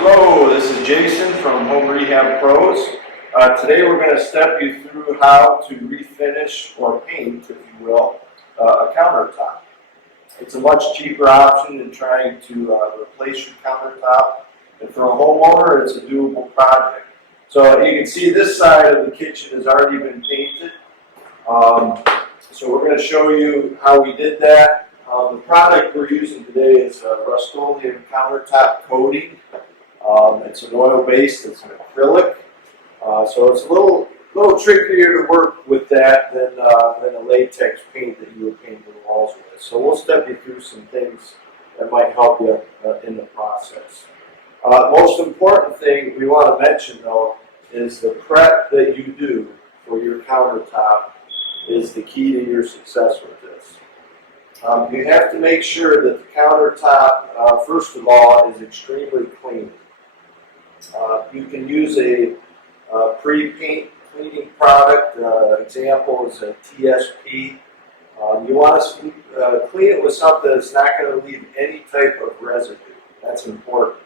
Hello, this is Jason from Home Rehab Pros. Today we're going to step you through how to refinish or paint, if you will, a countertop. It's a much cheaper option than trying to replace your countertop. And for a homeowner, it's a doable project. So you can see this side of the kitchen has already been painted. So we're going to show you how we did that. The product we're using today is Rust-Oleum countertop coating. It's an oil-based, it's an acrylic, so it's a little trickier to work with that than a latex paint that you would paint the walls with. So we'll step you through some things that might help you in the process. Most important thing we want to mention, though, is the prep that you do for your countertop is the key to your success with this. You have to make sure that the countertop, first of all, is extremely clean. You can use a pre-paint cleaning product. Example is a TSP. You want to clean it with something that's not going to leave any type of residue. That's important.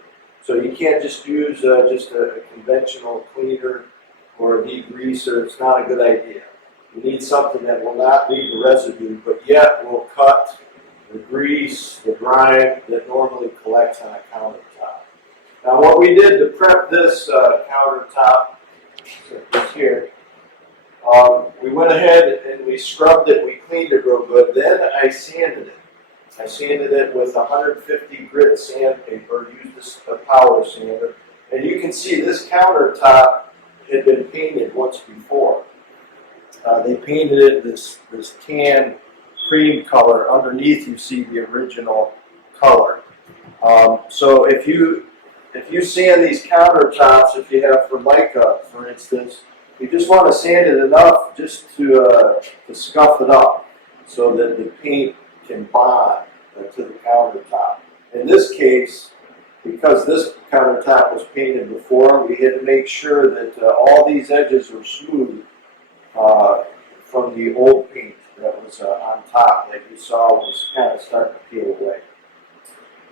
So you can't just use just a conventional cleaner or a degreaser. It's not a good idea. You need something that will not leave the residue, but yet will cut the grease, the grime that normally collects on a countertop. Now what we did to prep this countertop, this here, we went ahead and we scrubbed it, we cleaned it real good, then I sanded it. I sanded it with 150 grit sandpaper, used a power sander, and you can see this countertop had been painted once before. They painted it this tan cream color. Underneath you see the original color. So if you sand these countertops, if you have Formica, for instance, you just want to sand it enough just to scuff it up so that the paint can bond to the countertop. In this case, because this countertop was painted before, we had to make sure that all these edges were smooth from the old paint that was on top that you saw was kind of starting to peel away.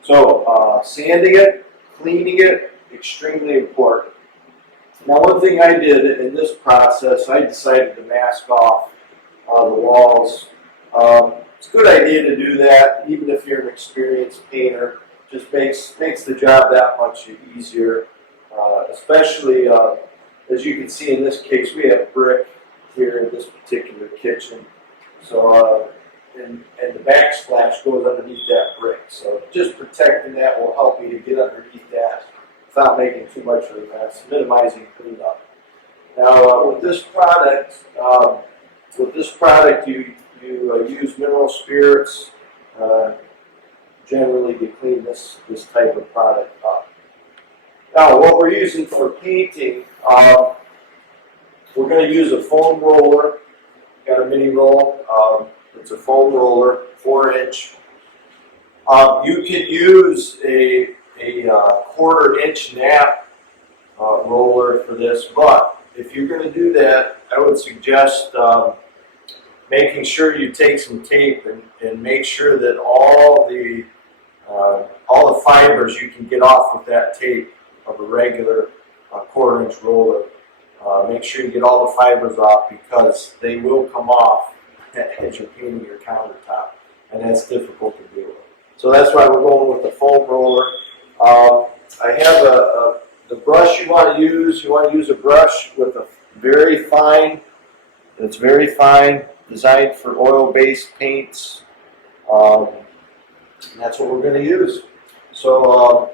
So sanding it, cleaning it, extremely important. Now one thing I did in this process, I decided to mask off the walls. It's a good idea to do that even if you're an experienced painter. Just makes the job that much easier, especially as you can see in this case, we have brick here in this particular kitchen. So and the backsplash goes underneath that brick. So just protecting that will help you to get underneath that without making too much of a mess, minimizing cleanup. Now with this product you use mineral spirits generally to clean this type of product up. Now what we're using for painting, we're going to use a foam roller. Got a mini roll. It's a foam roller, 4-inch. You can use a 1/4-inch nap roller for this, but if you're going to do that, I would suggest making sure you take some tape and make sure that all the fibers you can get off with that tape of a regular 1/4-inch roller. Make sure you get all the fibers off because they will come off as you're painting your countertop, and that's difficult to deal with. So that's why we're going with the foam roller. I have the brush you want to use. You want to use a brush with a very fine. It's very fine, designed for oil-based paints. And that's what we're going to use. So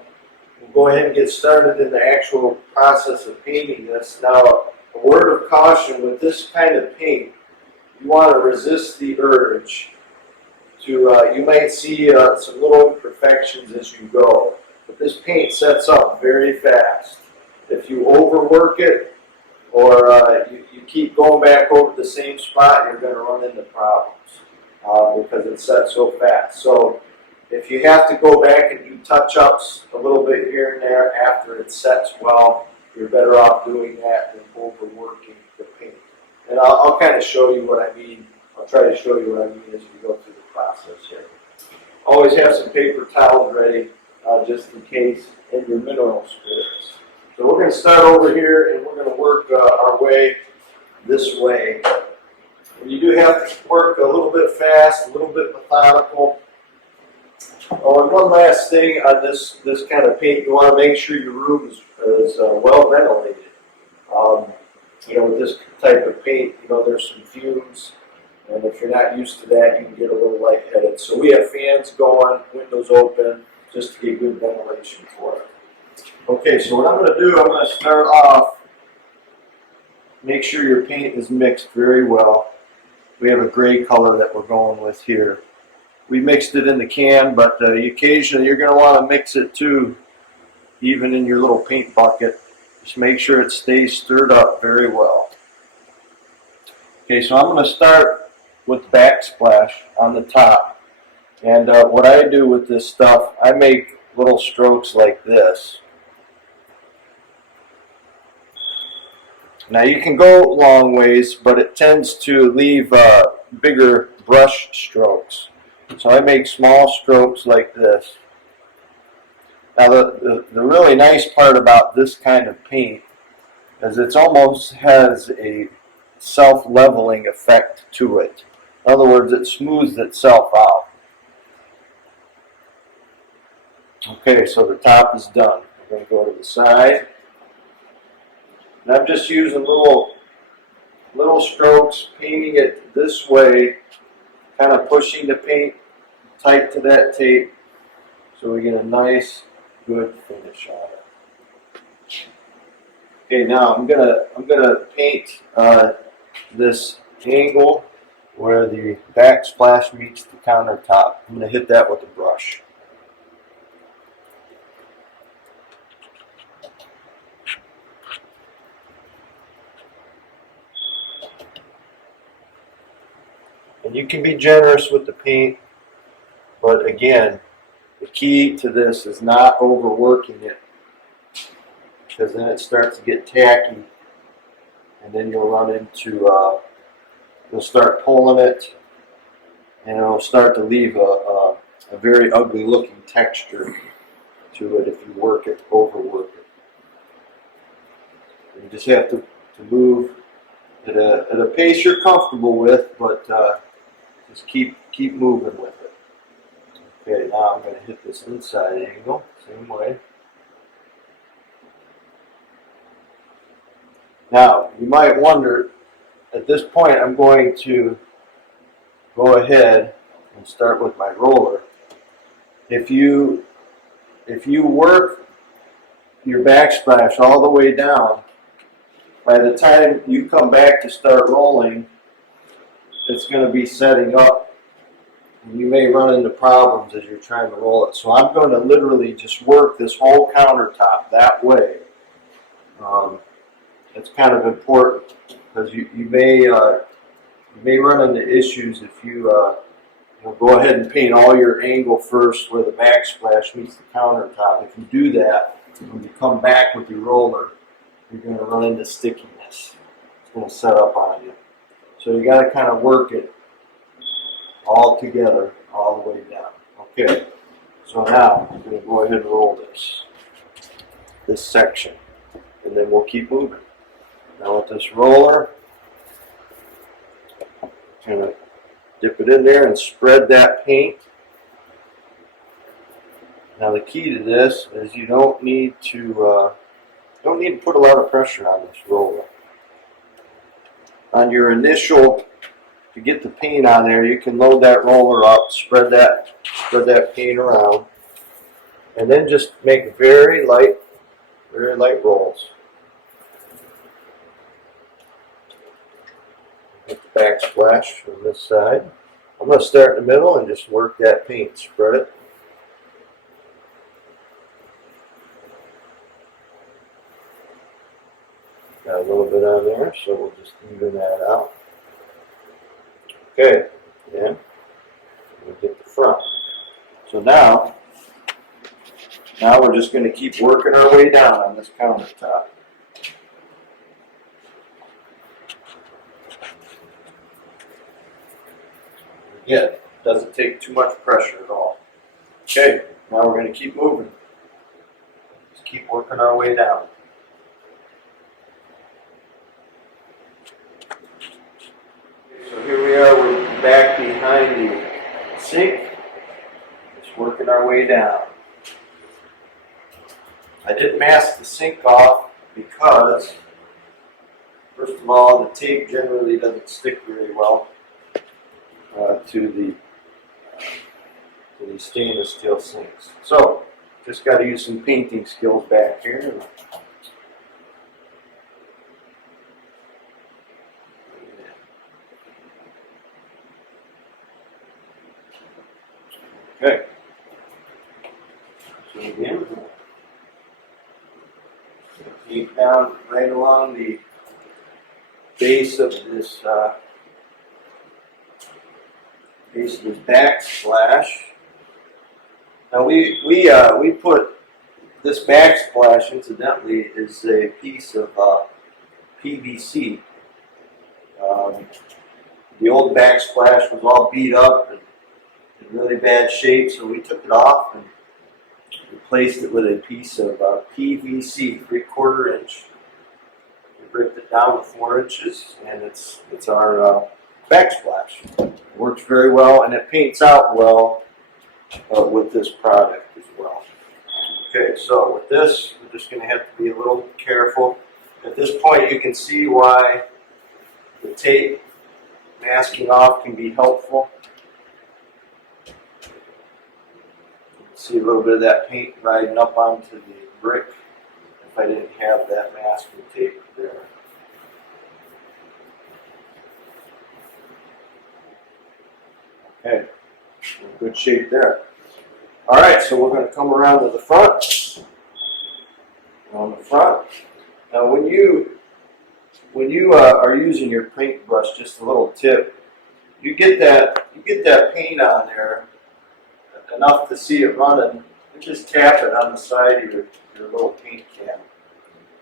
we'll go ahead and get started in the actual process of painting this. Now, a word of caution with this kind of paint, you want to resist the urge to, you might see some little imperfections as you go, but this paint sets up very fast. If you overwork it or you keep going back over the same spot, you're going to run into problems because it sets so fast. So if you have to go back and do touch-ups a little bit here and there after it sets well, you're better off doing that than overworking the paint. And I'll kind of show you what I mean. I'll try to show you what I mean as we go through the process here. Always have some paper towels ready. just in case, in your mineral spirits. So we're going to start over here and we're going to work our way this way. And you do have to work a little bit fast, a little bit methodical. Oh, and one last thing on this kind of paint, you want to make sure your room is well ventilated. With this type of paint, there's some fumes, and if you're not used to that, you can get a little lightheaded. So we have fans going, windows open, just to get good ventilation for it. Okay, so what I'm going to do, I'm going to start off, make sure your paint is mixed very well. We have a gray color that we're going with here. We mixed it in the can, but occasionally you're going to want to mix it too, even in your little paint bucket. Just make sure it stays stirred up very well. Okay, so I'm going to start with Backsplash on the top. And what I do with this stuff, I make little strokes like this. Now you can go long ways, but it tends to leave bigger brush strokes. So I make small strokes like this. Now the really nice part about this kind of paint is it almost has a self-leveling effect to it. In other words, it smooths itself out. Okay, so the top is done. I'm going to go to the side. And I'm just using little strokes, painting it this way, kind of pushing the paint tight to that tape so we get a nice, good finish on it. Okay, now I'm gonna paint this angle where the backsplash meets the countertop. I'm gonna hit that with a brush. And you can be generous with the paint, but again, the key to this is not overworking it, because then it starts to get tacky, and then you'll run into, you'll start pulling it, and it'll start to leave a very ugly looking texture to it if you overwork it. You just have to move at a pace you're comfortable with, but just keep moving with it. Okay, now I'm going to hit this inside angle, same way. Now, you might wonder, at this point I'm going to go ahead and start with my roller. If you work your backsplash all the way down, by the time you come back to start rolling, it's going to be setting up, and you may run into problems as you're trying to roll it. So I'm going to literally just work this whole countertop that way. It's kind of important because you may run into issues if you go ahead and paint all your angle first where the backsplash meets the countertop. If you do that, when you come back with your roller, you're going to run into stickiness. It's going to set up on you. So you got to kind of work it all together, all the way down. Okay, so now I'm going to go ahead and roll this section, and then we'll keep moving. Now with this roller, I'm going to dip it in there and spread that paint. Now the key to this is you don't need to put a lot of pressure on this roller. On your initial, to get the paint on there, you can load that roller up, spread that paint around, and then just make very light rolls. Get the backsplash from this side. I'm going to start in the middle and just work that paint, spread it. Got a little bit on there, so we'll just even that out. Okay, then we'll get the front. So now we're just going to keep working our way down on this countertop. Again, doesn't take too much pressure at all. Okay, Now we're going to keep moving. Just keep working our way down. So here we are, we're back behind the sink. Just working our way down. I didn't mask the sink off because, first of all, the tape generally doesn't stick very well to these stainless steel sinks. So, just got to use some painting skills back here. Okay. So again, paint down right along the base of this backsplash. Now we put this backsplash, incidentally, is a piece of PVC. The old backsplash was all beat up and in really bad shape, so we took it off and replaced it with a piece of PVC, 3/4 inch. We ripped it down to 4 inches, and it's our backsplash. It works very well, and it paints out well with this product as well. Okay, so with this, we're just going to have to be a little careful. At this point, you can see why the tape masking off can be helpful. See a little bit of that paint riding up onto the brick if I didn't have that masking tape there. Okay, we're in good shape there. All right, so we're going to come around to the front. On the front. Now, when you are using your paintbrush, just a little tip, you get that paint on there enough to see it running, and just tap it on the side of your little paint can.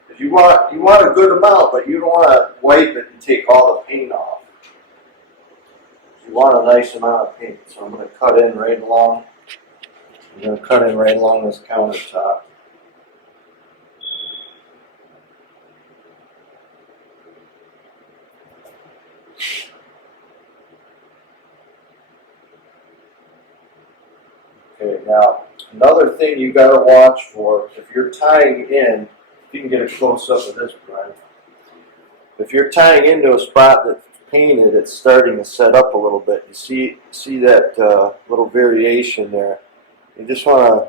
Because you want a good amount, but you don't want to wipe it and take all the paint off. You want a nice amount of paint, so I'm going to cut in right along. I'm going to cut in right along this countertop. Okay, now another thing you got to watch for, if you're tying in, if you can get a close up of this, Brian. If you're tying into a spot that's painted, it's starting to set up a little bit. You see that little variation there. You just want to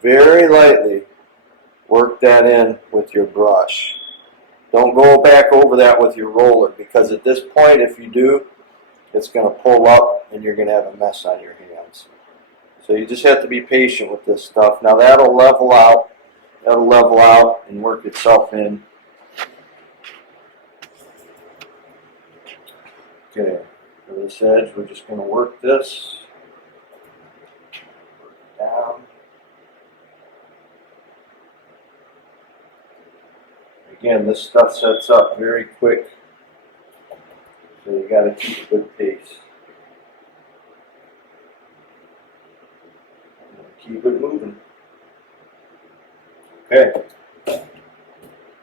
very lightly work that in with your brush. Don't go back over that with your roller, because at this point, if you do, it's going to pull up and you're going to have a mess on your hands. So you just have to be patient with this stuff. Now that'll level out and work itself in. Okay, for this edge, we're just going to work this. Work it down. Again, this stuff sets up very quick, so you got to keep a good pace. Keep it moving. Okay.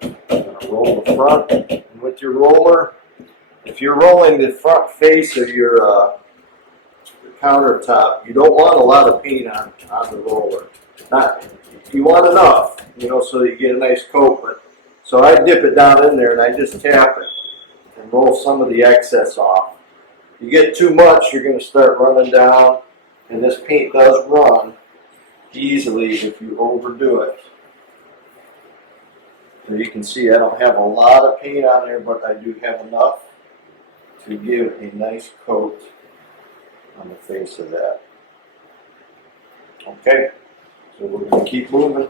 I'm going to roll the front, and with your roller, if you're rolling the front face of your countertop, you don't want a lot of paint on the roller. You want enough, so that you get a nice coat. But so I dip it down in there and I just tap it and roll some of the excess off. If you get too much, you're going to start running down, and this paint does run easily if you overdo it. So you can see I don't have a lot of paint on there, but I do have enough to give a nice coat on the face of that. Okay, so we're going to keep moving,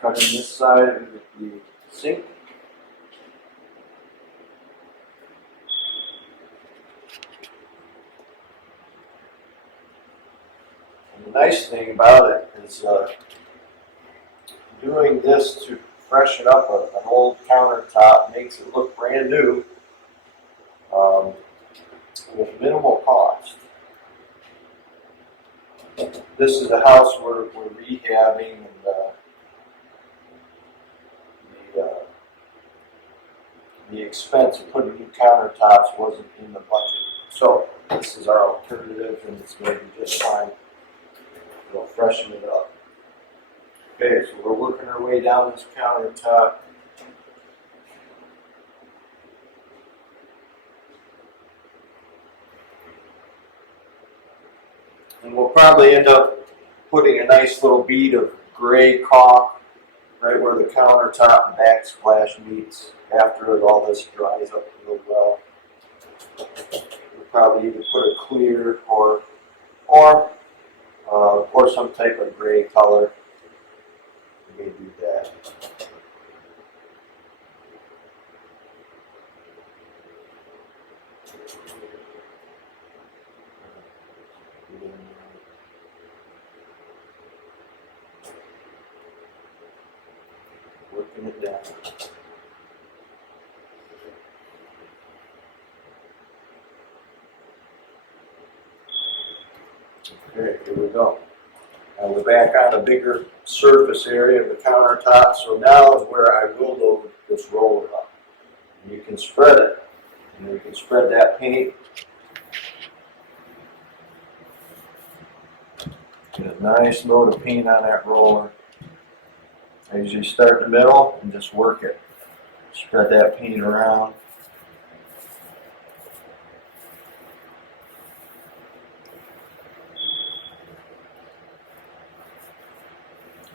cutting this side of the sink. And the nice thing about it is doing this to freshen up an old countertop makes it look brand new with minimal cost. this is the house we're rehabbing, and the expense of putting new countertops wasn't in the budget. So this is our alternative, and it's going to be just fine. It'll freshen it up. Okay, so we're working our way down this countertop. And we'll probably end up putting a nice little bead of gray caulk right where the countertop and backsplash meets after all this dries up real well. We'll probably either put a clear or some type of gray color. We may do that. Working it down. Okay, here we go. Now we're back on a bigger surface area of the countertop, so now is where I will load this roller up. And you can spread it. And you can spread that paint. Get a nice load of paint on that roller. I usually start in the middle and just work it. Spread that paint around.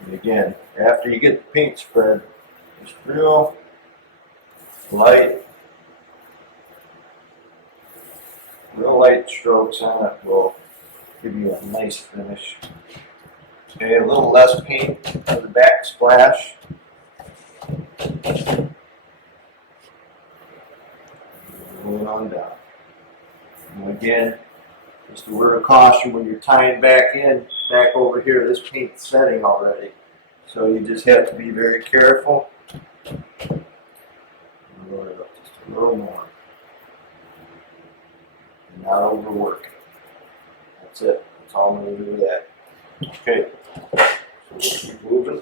And again, after you get the paint spread, just real light strokes on it will give you a nice finish. Okay, a little less paint for the backsplash. Moving on down. And again, just a word of caution when you're tying back over here, this paint's setting already. So you just have to be very careful. Load it up just a little more. And not overwork it. That's it. That's all I'm going to do with that. Okay. So we'll keep moving.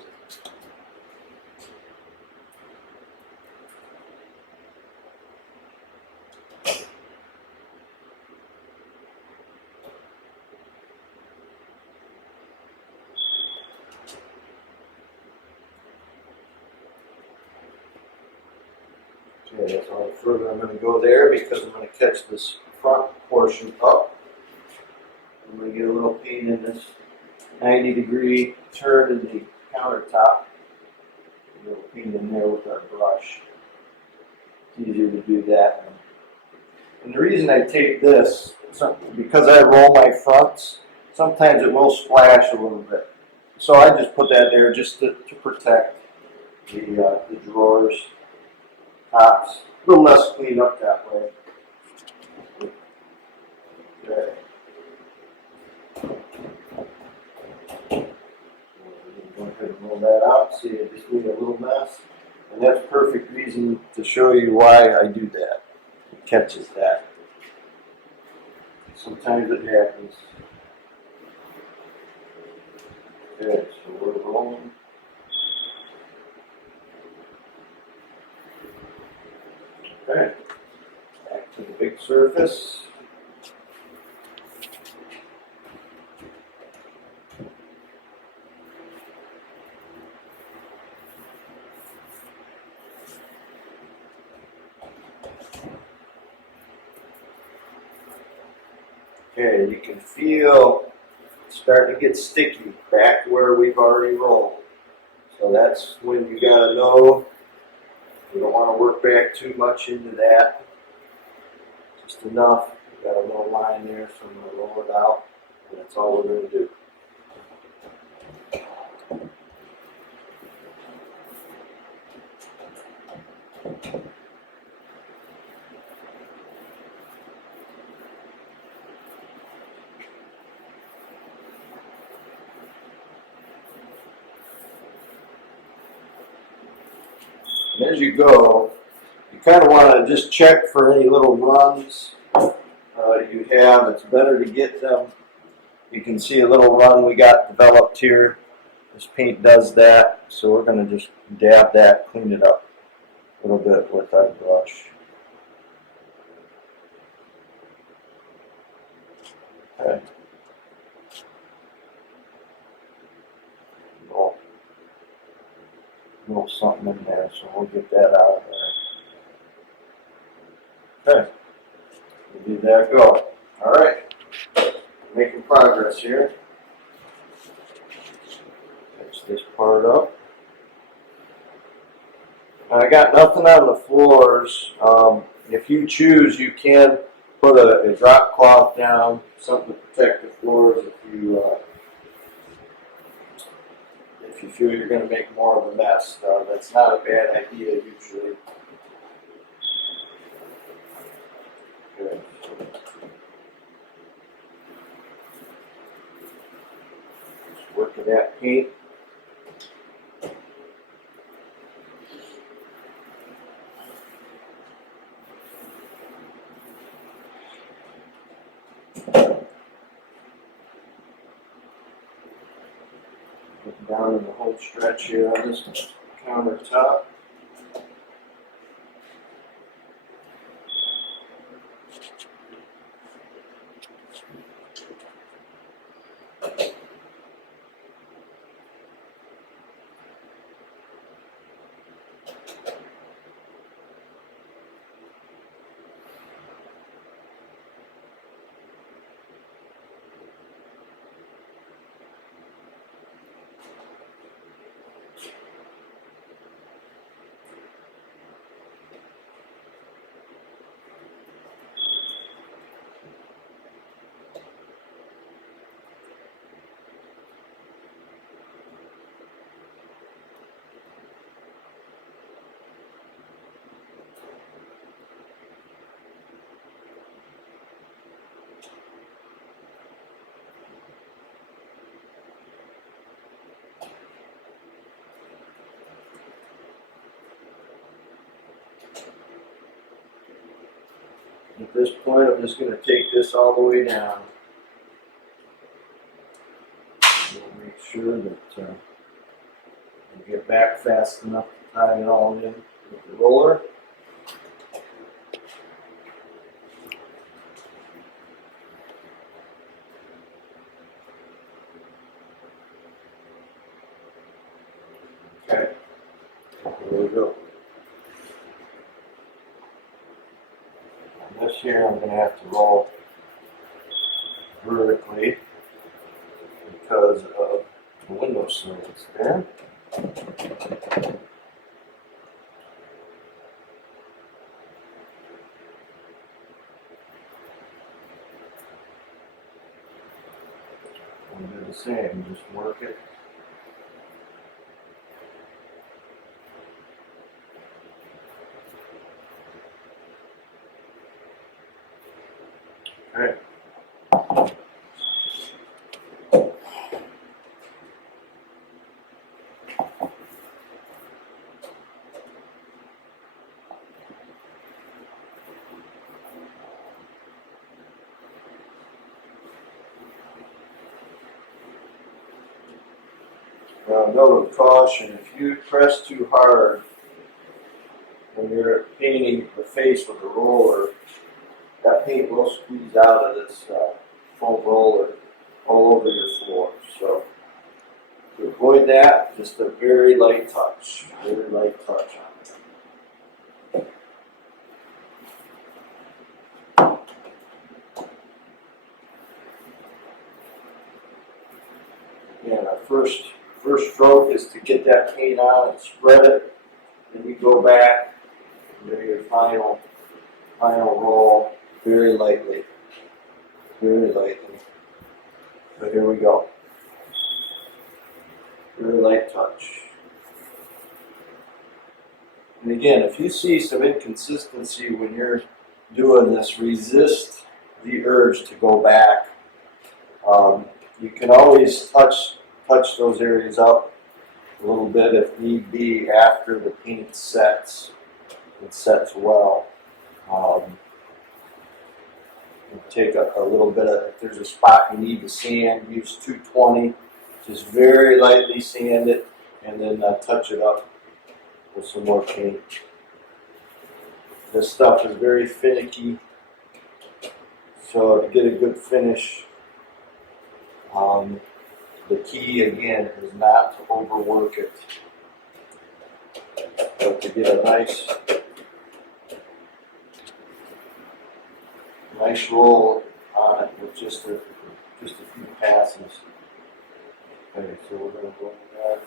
Okay, that's all further I'm going to go there because I'm going to catch this front portion up. I'm going to get a little paint in this 90-degree turn in the countertop. A little paint in there with our brush. It's easier to do that. And the reason I take this, because I roll my fronts, sometimes it will splash a little bit. So I just put that there just to protect the drawers, tops. A little less clean up that way. Okay. Go ahead and roll that out. See, I just made a little mess. And that's perfect reason to show you why I do that. It catches that. Sometimes it happens. Okay, so we're rolling. Okay, back to the big surface. Okay, you can feel it's starting to get sticky back where we've already rolled. So that's when you gotta know you don't want to work back too much into that. Just enough. You got a little line there, so I'm gonna roll it out, and that's all we're gonna do. And as you go, you kind of want to just check for any little runs you have. It's better to get them You can see a little run we got developed here. This paint does that, so we're going to just dab that, clean it up a little bit with our brush. Okay. Little something in there, so we'll get that out of there. Okay. We'll let that go. Alright. Making progress here. Fix this part up. Now, I got nothing on the floors. If you choose, you can put a drop cloth down, something to protect the floors if you feel you're going to make more of a mess. That's not a bad idea usually. Good. Just working that paint. Getting down in the whole stretch here on this countertop. At this point, I'm just going to take this all the way down. We'll make sure that we get back fast enough to tie it all in with the roller. Okay, there we go. This here I'm going to have to roll vertically because of the windowsill that's there. And do the same, just work it. Okay. Now, note of caution, if you press too hard when you're painting the face with a roller, that paint will squeeze out of this foam roller all over your floor. So to avoid that, just a very light touch on it. Again, our first stroke is to get that paint on and spread it. Then you go back and do your final roll very lightly. Very lightly. So here we go. Very light touch. And again, if you see some inconsistency when you're doing this, resist the urge to go back. You can always touch those areas up a little bit if need be after the paint sets. It sets well. take a little bit of, if there's a spot you need to sand, use 220, just very lightly sand it, and then touch it up with some more paint. This stuff is very finicky, so to get a good finish, the key again is not to overwork it, but to get a nice roll on it with just a few passes. Okay, so we're going to go with that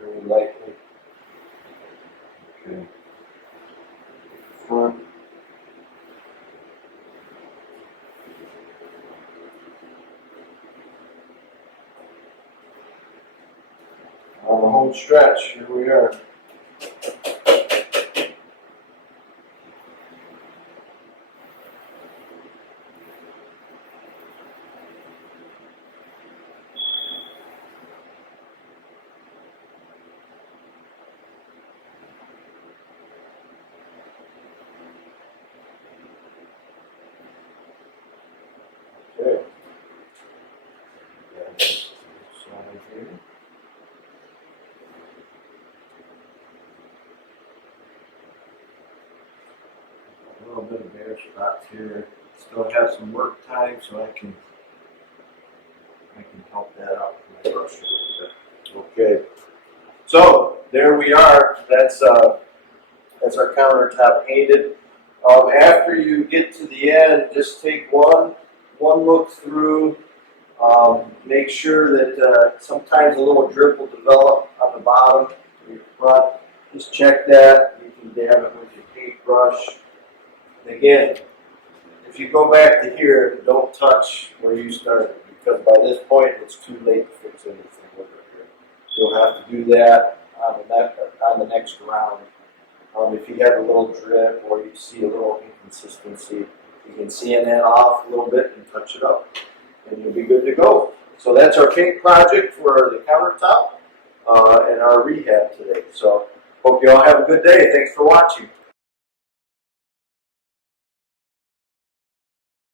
very lightly. Okay. Front. On the home stretch, here we are. Okay. A little bit of bare spots here. Still have some work time, so I can help that out with my brush a little bit. Okay. So there we are. That's our countertop painted. After you get to the end, just take one look through. Make sure that sometimes a little drip will develop on the bottom of your front. Just check that. You can dab it with your paintbrush. And again, if you go back to here, don't touch where you started, because by this point it's too late to fix anything over here. You'll have to do that on the next round. If you have a little drip or you see a little inconsistency, you can sand that off a little bit and touch it up, and you'll be good to go. So that's our paint project for the countertop and our rehab today. So hope you all have a good day. Thanks for watching.